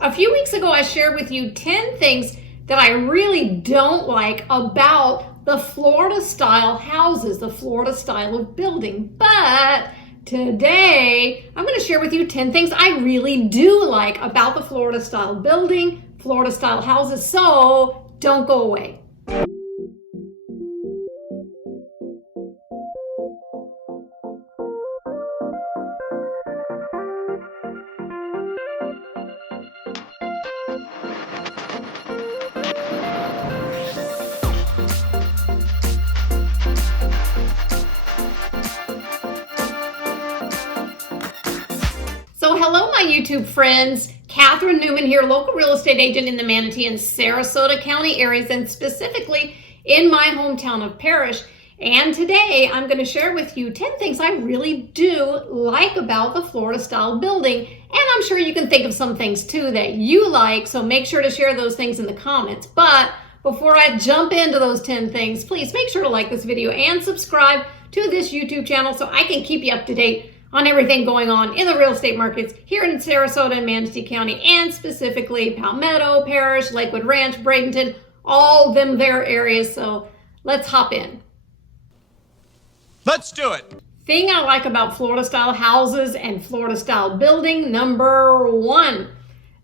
A few weeks ago, I shared with you 10 things that I really don't like about the Florida style houses, the Florida style of building. But today, I'm going to share with you 10 things I really do like about the Florida style building, Florida style houses. So don't go away. So hello, my YouTube friends. Catherine Newman here, local real estate agent in the Manatee and Sarasota County areas, and specifically in my hometown of Parrish. And today I'm going to share with you 10 things I really do like about the Florida style building. And I'm sure you can think of some things too that you like, so make sure to share those things in the comments. But before I jump into those 10 things, please make sure to like this video and subscribe to this YouTube channel so I can keep you up to date on everything going on in the real estate markets here in Sarasota and Manatee County, and specifically Palmetto, Parrish, Lakewood Ranch, Bradenton, all of them their areas. So let's hop in. Let's do it. Thing I like about Florida style houses and Florida style building, number one,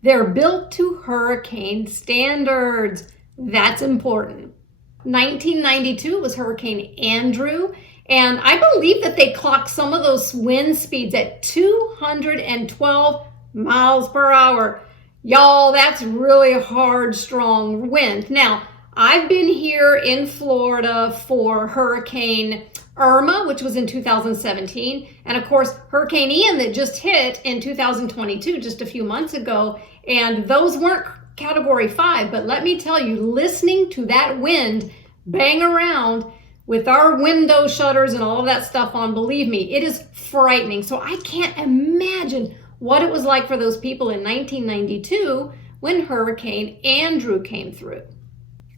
they're built to hurricane standards. That's important. 1992 was Hurricane Andrew. And I believe that they clocked some of those wind speeds at 212 miles per hour. Y'all, that's really hard, strong wind. Now, I've been here in Florida for Hurricane Irma, which was in 2017. And of course, Hurricane Ian that just hit in 2022, just a few months ago. And those weren't Category 5. But let me tell you, listening to that wind bang around with our window shutters and all of that stuff on, believe me, it is frightening. So I can't imagine what it was like for those people in 1992 when Hurricane Andrew came through.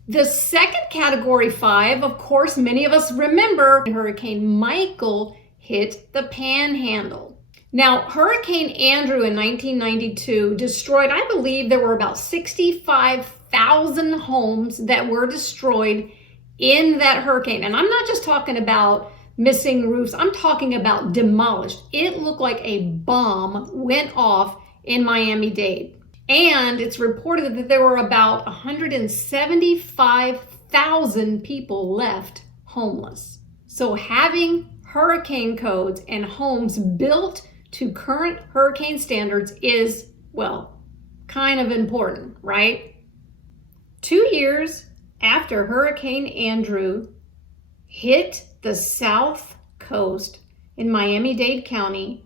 The second Category 5, of course, many of us remember Hurricane Michael hit the Panhandle. Now, Hurricane Andrew in 1992 destroyed, I believe there were about 65,000 homes that were destroyed in that hurricane. And I'm not just talking about missing roofs, I'm talking about demolished. It looked like a bomb went off in Miami-Dade. And it's reported that there were about 175,000 people left homeless. So having hurricane codes and homes built to current hurricane standards is, well, kind of important, right? 2 years after Hurricane Andrew hit the south coast in Miami-Dade County,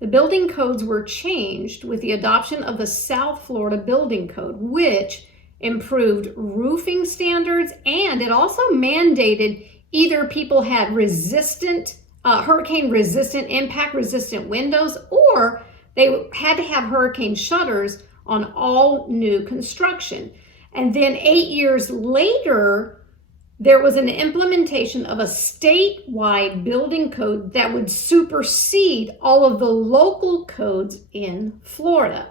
the building codes were changed with the adoption of the South Florida Building Code, which improved roofing standards, and it also mandated either people had hurricane-resistant, impact-resistant windows, or they had to have hurricane shutters on all new construction. And then 8 years later, there was an implementation of a statewide building code that would supersede all of the local codes in Florida.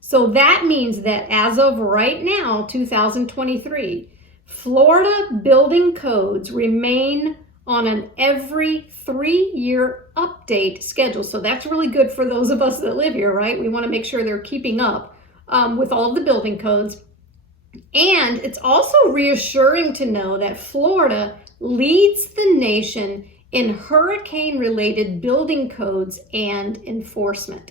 So that means that as of right now, 2023, Florida building codes remain on an every 3-year update schedule. So that's really good for those of us that live here, right? We want to make sure they're keeping up with all of the building codes. And it's also reassuring to know that Florida leads the nation in hurricane-related building codes and enforcement.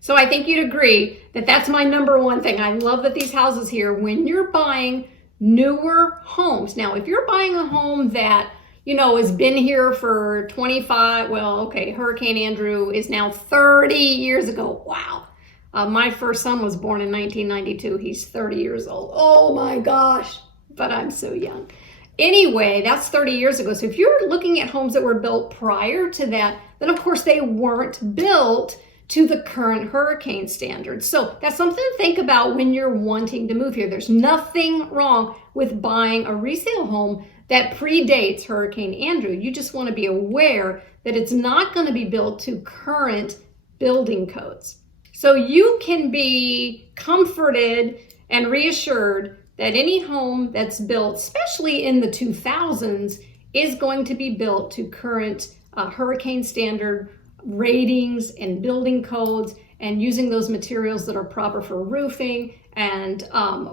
So I think you'd agree that that's my number one thing. I love that these houses here, when you're buying newer homes. Now, if you're buying a home that, you know, has been here for 25, well, okay, Hurricane Andrew is now 30 years ago. Wow. My first son was born in 1992. He's 30 years old. Oh my gosh, but I'm so young. Anyway, that's 30 years ago. So if you're looking at homes that were built prior to that, then of course they weren't built to the current hurricane standards. So that's something to think about when you're wanting to move here. There's nothing wrong with buying a resale home that predates Hurricane Andrew. You just want to be aware that it's not going to be built to current building codes. So you can be comforted and reassured that any home that's built, especially in the 2000s, is going to be built to current hurricane standard ratings and building codes, and using those materials that are proper for roofing and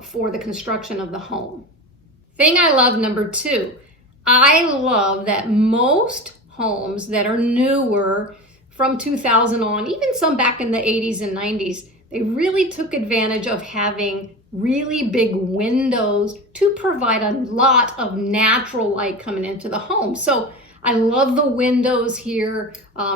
for the construction of the home. Thing I love, number 2, I love that most homes that are newer from 2000 on, even some back in the 80s and 90s, they really took advantage of having really big windows to provide a lot of natural light coming into the home. So I love the windows here.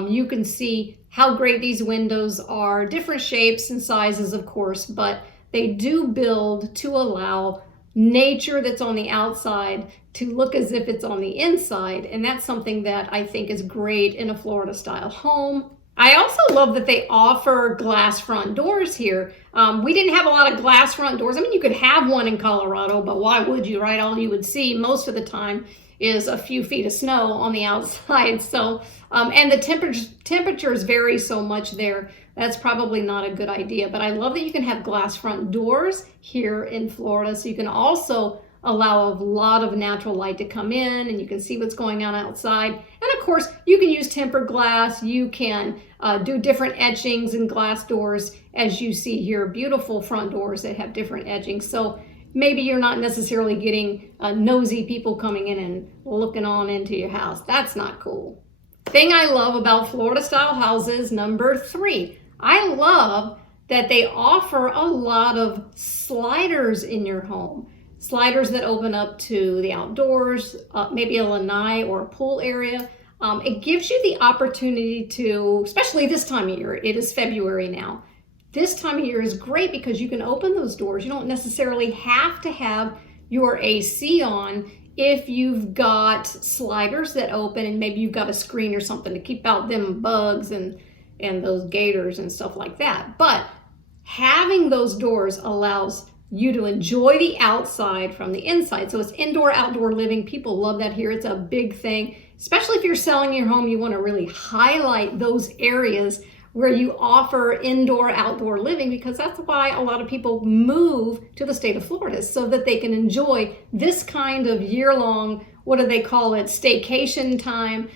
You can see how great these windows are, different shapes and sizes, of course, but they do build to allow nature that's on the outside to look as if it's on the inside. And that's something that I think is great in a Florida style home. I also love that they offer glass front doors here. We didn't have a lot of glass front doors. I mean, you could have one in Colorado, but why would you, right? All you would see most of the time is a few feet of snow on the outside. So, and the temperatures vary so much there. That's probably not a good idea. But I love that you can have glass front doors here in Florida. So you can also allow a lot of natural light to come in, and you can see what's going on outside. And of course, you can use tempered glass. You can do different etchings and glass doors, as you see here, beautiful front doors that have different etchings. So maybe you're not necessarily getting nosy people coming in and looking on into your house. That's not cool. Thing I love about Florida style houses, number 3, I love that they offer a lot of sliders in your home. Sliders that open up to the outdoors, maybe a lanai or a pool area. It gives you the opportunity to, especially this time of year, it is February now. This time of year is great because you can open those doors. You don't necessarily have to have your AC on if you've got sliders that open, and maybe you've got a screen or something to keep out them bugs and those gators and stuff like that. But having those doors allows you to enjoy the outside from the inside. So it's indoor, outdoor living. People love that here. It's a big thing, especially if you're selling your home. You want to really highlight those areas where you offer indoor, outdoor living, because that's why a lot of people move to the state of Florida, so that they can enjoy this kind of year-long, what do they call it, staycation time,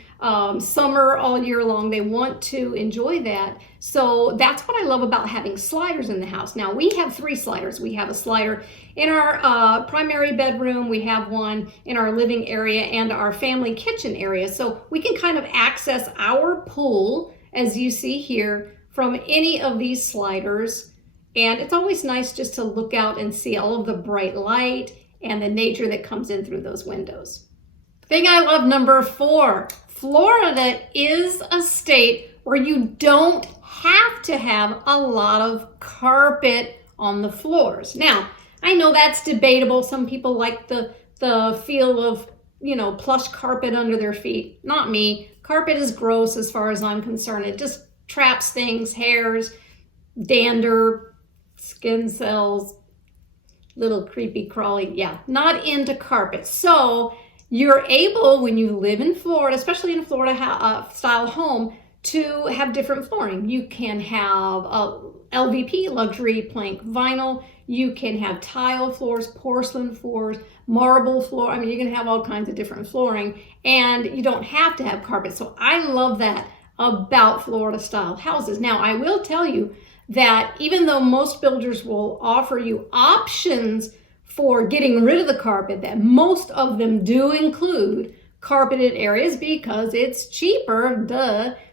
summer all year long. They want to enjoy that. So that's what I love about having sliders in the house. Now, we have 3 sliders. We have a slider in our primary bedroom. We have one in our living area and our family kitchen area. So we can kind of access our pool, as you see here, from any of these sliders. And it's always nice just to look out and see all of the bright light and the nature that comes in through those windows. Thing I love, number 4, Florida is a state where you don't have to have a lot of carpet on the floors. Now, I know that's debatable. Some people like the feel of, plush carpet under their feet. Not me. Carpet is gross as far as I'm concerned. It just traps things, hairs, dander, skin cells, little creepy crawly. Yeah, not into carpet. So you're able, when you live in Florida, especially in a Florida style home, to have different flooring. You can have LVP, luxury plank vinyl. You can have tile floors, porcelain floors, marble floor. I mean, you can have all kinds of different flooring, and you don't have to have carpet. So I love that about Florida style houses. Now, I will tell you that even though most builders will offer you options for getting rid of the carpet, that most of them do include carpeted areas because it's cheaper,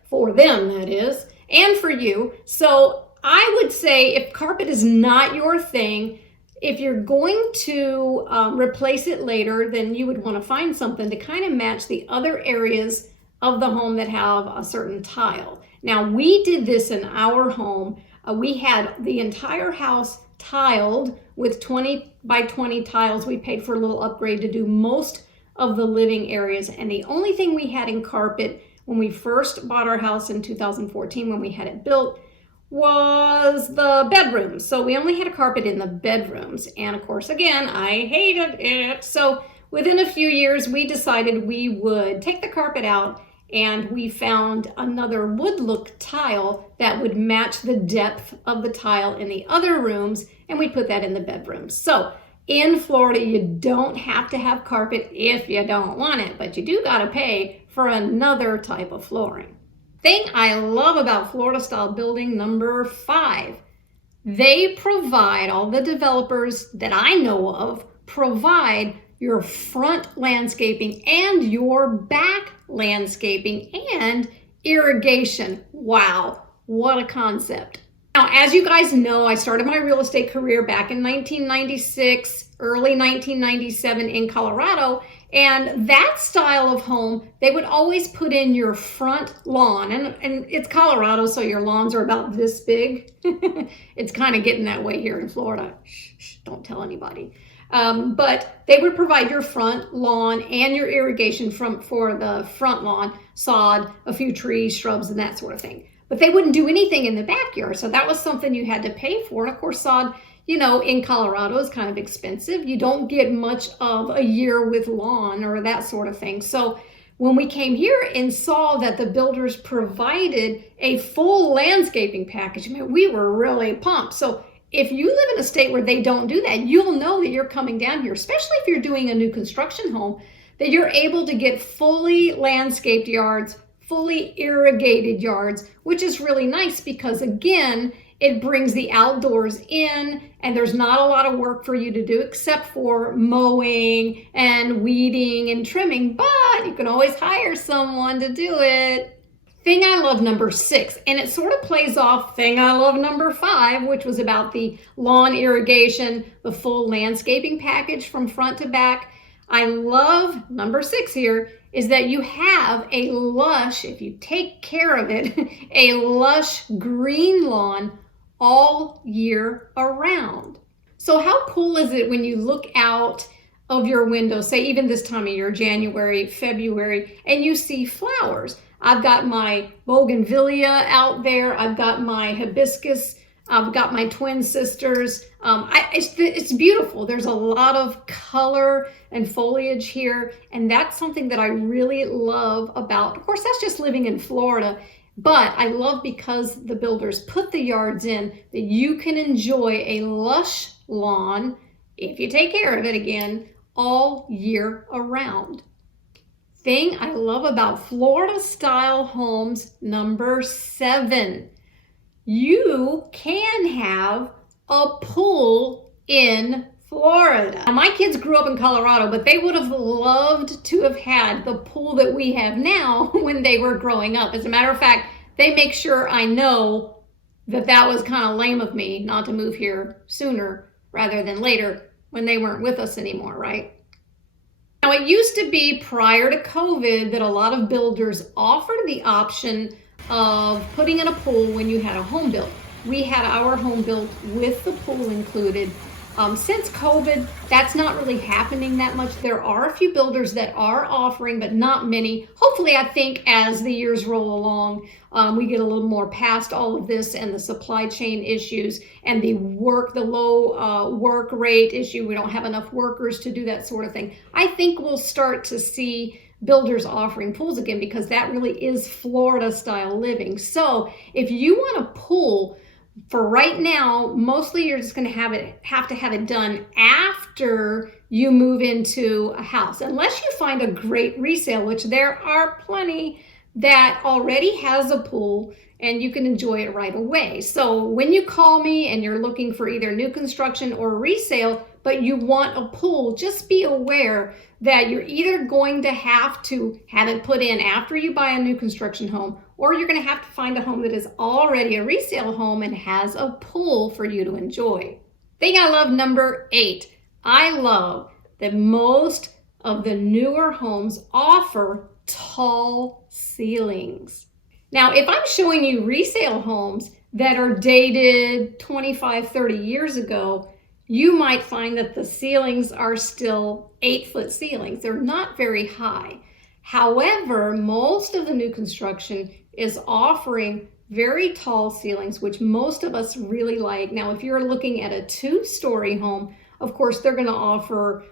for them, that is, and for you. So I would say if carpet is not your thing, if you're going to replace it later, then you would want to find something to kind of match the other areas of the home that have a certain tile. Now, we did this in our home. We had the entire house tiled with 20 by 20 tiles. We paid for a little upgrade to do most of the living areas. And the only thing we had in carpet when we first bought our house in 2014, when we had it built, was the bedrooms. So we only had a carpet in the bedrooms. And of course, again, I hated it. So within a few years, we decided we would take the carpet out and we found another wood look tile that would match the depth of the tile in the other rooms, and we put that in the bedrooms. So in Florida, you don't have to have carpet if you don't want it, but you do gotta pay for another type of flooring. Thing I love about Florida style building number 5, they provide, all the developers that I know of provide your front landscaping and your back landscaping and irrigation. Wow, what a concept. Now, as you guys know, I started my real estate career back in 1996, early 1997 in Colorado, and that style of home, they would always put in your front lawn, and it's Colorado, so your lawns are about this big. It's kind of getting that way here in Florida. Shh, don't tell anybody. But they would provide your front lawn and your irrigation for the front lawn, sod, a few trees, shrubs, and that sort of thing. But they wouldn't do anything in the backyard, so that was something you had to pay for. And of course, sod, you know, in Colorado is kind of expensive. You don't get much of a year with lawn or that sort of thing. So when we came here and saw that the builders provided a full landscaping package, I mean, we were really pumped. So if you live in a state where they don't do that, you'll know that you're coming down here, especially if you're doing a new construction home, that you're able to get fully landscaped yards, fully irrigated yards, which is really nice because, again, it brings the outdoors in and there's not a lot of work for you to do except for mowing and weeding and trimming, but you can always hire someone to do it. Thing I love number 6, and it sort of plays off thing I love number 5, which was about the lawn irrigation, the full landscaping package from front to back. I love number 6 here is that you have a lush, if you take care of it, a lush green lawn all year around. So how cool is it when you look out of your window, say even this time of year, January, February, and you see flowers? I've got my bougainvillea out there. I've got my hibiscus. I've got my twin sisters. It's beautiful. There's a lot of color and foliage here. And that's something that I really love about, of course, that's just living in Florida. But I love because the builders put the yards in that you can enjoy a lush lawn, if you take care of it again, all year around. Thing I love about Florida style homes number 7, you can have a pool in Florida. Now, my kids grew up in Colorado, but they would have loved to have had the pool that we have now when they were growing up. As a matter of fact, they make sure I know that that was kind of lame of me not to move here sooner rather than later when they weren't with us anymore, right? Now, it used to be prior to COVID that a lot of builders offered the option of putting in a pool when you had a home built. We had our home built with the pool included. Since COVID, that's not really happening that much. There are a few builders that are offering, but not many. Hopefully, I think as the years roll along, we get a little more past all of this and the supply chain issues and the low work rate issue. We don't have enough workers to do that sort of thing. I think we'll start to see builders offering pools again because that really is Florida style living. So if you want a pool, for right now, mostly you're just going to have to have it done after you move into a house, unless you find a great resale, which there are plenty that already has a pool and you can enjoy it right away. So when you call me and you're looking for either new construction or resale, but you want a pool, just be aware that you're either going to have it put in after you buy a new construction home, or you're going to have to find a home that is already a resale home and has a pool for you to enjoy. Thing I love number 8, I love that most of the newer homes offer tall ceilings. Now, if I'm showing you resale homes that are dated 25, 30 years ago, you might find that the ceilings are still 8-foot ceilings. They're not very high. However, most of the new construction is offering very tall ceilings, which most of us really like. Now, if you're looking at a 2-story home, of course, they're going to offer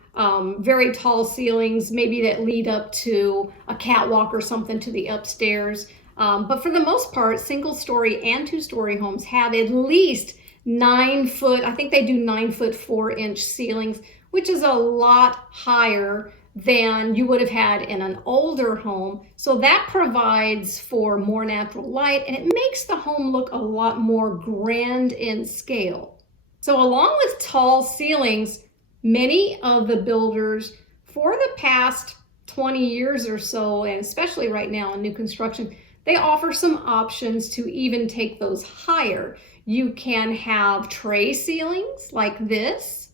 very tall ceilings, maybe that lead up to a catwalk or something to the upstairs. But for the most part, single-story and two-story homes have at least 9 foot, I think they do 9 foot 4-inch ceilings, which is a lot higher than you would have had in an older home. So that provides for more natural light, and it makes the home look a lot more grand in scale. So along with tall ceilings, many of the builders for the past 20 years or so, and especially right now in new construction, they offer some options to even take those higher. You can have tray ceilings like this.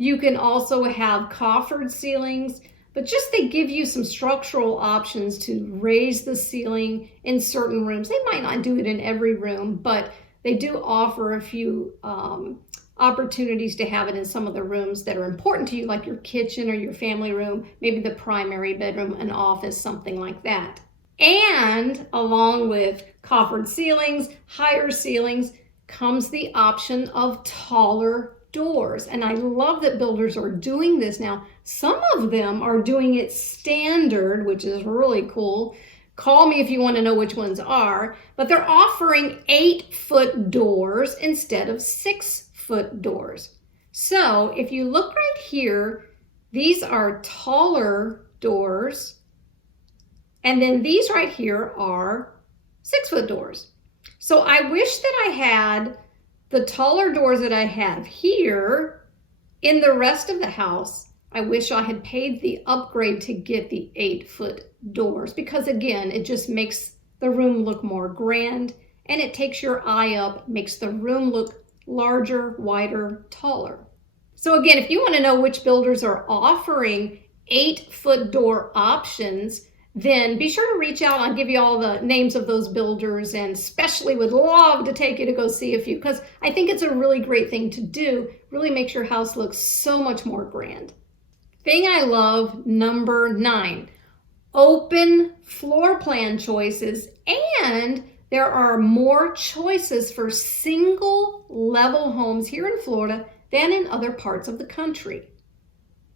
You can also have coffered ceilings, but just they give you some structural options to raise the ceiling in certain rooms. They might not do it in every room, but they do offer a few opportunities to have it in some of the rooms that are important to you, like your kitchen or your family room, maybe the primary bedroom, an office, something like that. And along with coffered ceilings, higher ceilings, comes the option of taller doors. And I love that builders are doing this now. Some of them are doing it standard, which is really cool. Call me if you want to know which ones are, but they're offering 8-foot doors instead of 6-foot doors. So if you look right here, these are taller doors. And then these right here are 6-foot doors. So I wish that I had the taller doors that I have here in the rest of the house. I wish I had paid the upgrade to get the 8-foot doors, because again, it just makes the room look more grand, and it takes your eye up, makes the room look larger, wider, taller. So again, if you want to know which builders are offering 8-foot door options, then be sure to reach out. I'll give you all the names of those builders, and especially would love to take you to go see a few, because I think it's a really great thing to do. Really makes your house look so much more grand. Thing I love, number 9, open floor plan choices, and there are more choices for single level homes here in Florida than in other parts of the country.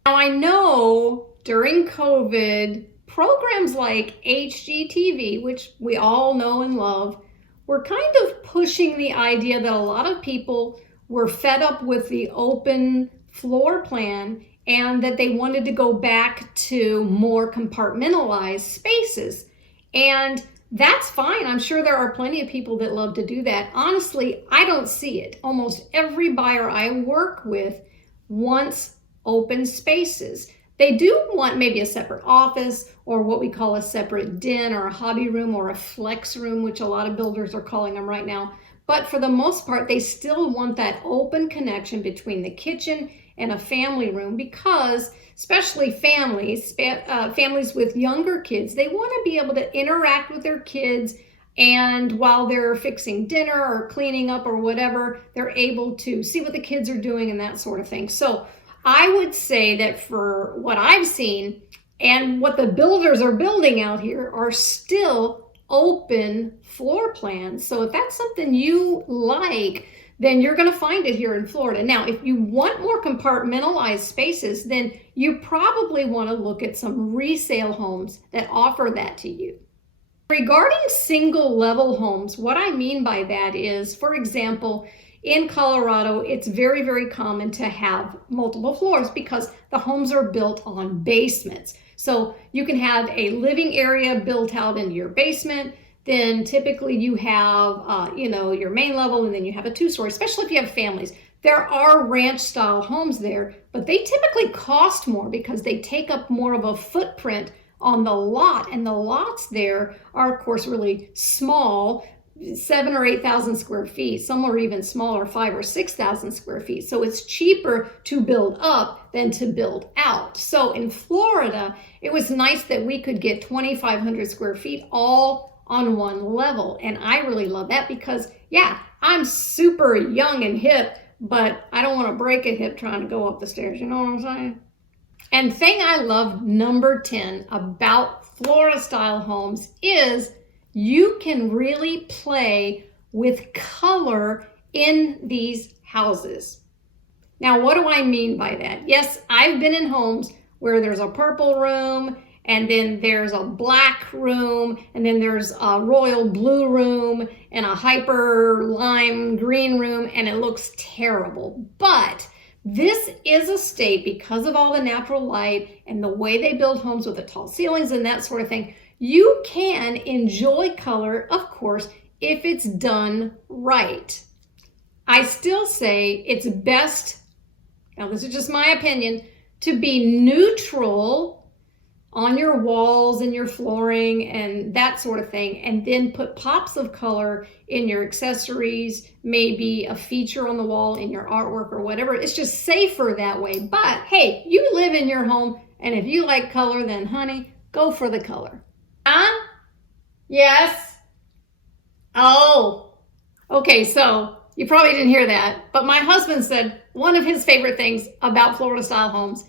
Now I know during COVID, programs like HGTV, which we all know and love, were kind of pushing the idea that a lot of people were fed up with the open floor plan and that they wanted to go back to more compartmentalized spaces. And that's fine. I'm sure there are plenty of people that love to do that. Honestly, I don't see it. Almost every buyer I work with wants open spaces. They do want maybe a separate office, or what we call a separate den or a hobby room or a flex room, which a lot of builders are calling them right now. But for the most part, they still want that open connection between the kitchen and a family room, because especially families with younger kids, they want to be able to interact with their kids, and while they're fixing dinner or cleaning up or whatever, they're able to see what the kids are doing and that sort of thing. So I would say that for what I've seen and what the builders are building out here are still open floor plans. So if that's something you like, then you're going to find it here in Florida. Now, if you want more compartmentalized spaces, then you probably want to look at some resale homes that offer that to you. Regarding single level homes, what I mean by that is, for example, in Colorado, it's very, very common to have multiple floors because the homes are built on basements. So you can have a living area built out into your basement. Then typically you have, your main level, and then you have a 2-story, especially if you have families. There are ranch style homes there, but they typically cost more because they take up more of a footprint on the lot. And the lots there are, of course, really small, 7,000 or 8,000 square feet. Some are even smaller, 5,000 or 6,000 square feet. So it's cheaper to build up than to build out. So in Florida, it was nice that we could get 2,500 square feet all on one level. And I really love that because, yeah, I'm super young and hip, but I don't want to break a hip trying to go up the stairs. You know what I'm saying? And thing I love, number 10, about Florida style homes is you can really play with color in these houses. Now, what do I mean by that? Yes, I've been in homes where there's a purple room, and then there's a black room, and then there's a royal blue room, and a hyper lime green room, and it looks terrible. But this is a state, because of all the natural light and the way they build homes with the tall ceilings and that sort of thing, you can enjoy color, of course, if it's done right. I still say it's best, now this is just my opinion, to be neutral on your walls and your flooring and that sort of thing, and then put pops of color in your accessories, maybe a feature on the wall in your artwork or whatever. It's just safer that way. But hey, you live in your home, and if you like color, then honey, go for the color. Huh? Yes? Oh, okay, so you probably didn't hear that, but my husband said one of his favorite things about Florida style homes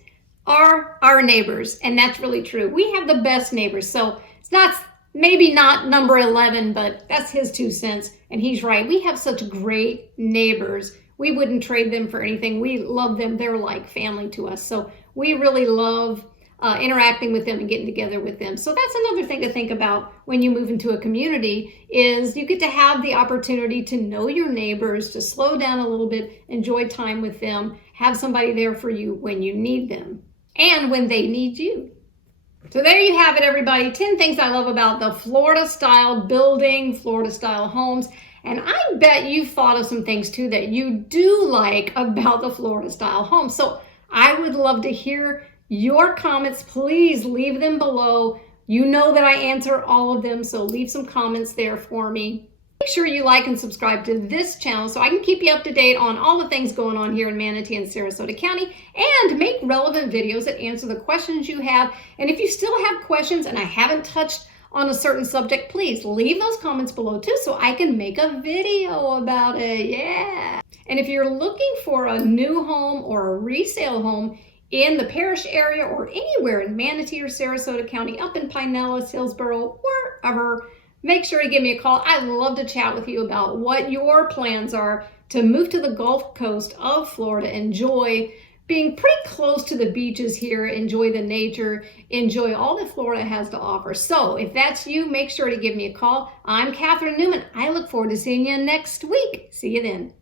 are our neighbors, and that's really true. We have the best neighbors, so it's not, maybe not number 11, but that's his 2 cents, and he's right. We have such great neighbors. We wouldn't trade them for anything. We love them. They're like family to us, so we really love interacting with them and getting together with them. So that's another thing to think about when you move into a community, is you get to have the opportunity to know your neighbors, to slow down a little bit, enjoy time with them, have somebody there for you when you need them and when they need you. So there you have it, everybody. 10 things I love about the Florida style building, Florida style homes. And I bet you've thought of some things too that you do like about the Florida style home. So I would love to hear your comments. Please leave them below. You know that I answer all of them, so leave some comments there for me. Make sure you like and subscribe to this channel so I can keep you up to date on all the things going on here in Manatee and Sarasota County, and make relevant videos that answer the questions you have. And if you still have questions and I haven't touched on a certain subject, please leave those comments below too so I can make a video about it. Yeah. And if you're looking for a new home or a resale home in the Parrish area or anywhere in Manatee or Sarasota County, up in Pinellas, Hillsborough, wherever, make sure to give me a call. I'd love to chat with you about what your plans are to move to the Gulf Coast of Florida, enjoy being pretty close to the beaches here, enjoy the nature, enjoy all that Florida has to offer. So if that's you, make sure to give me a call. I'm Catherine Newman. I look forward to seeing you next week. See you then.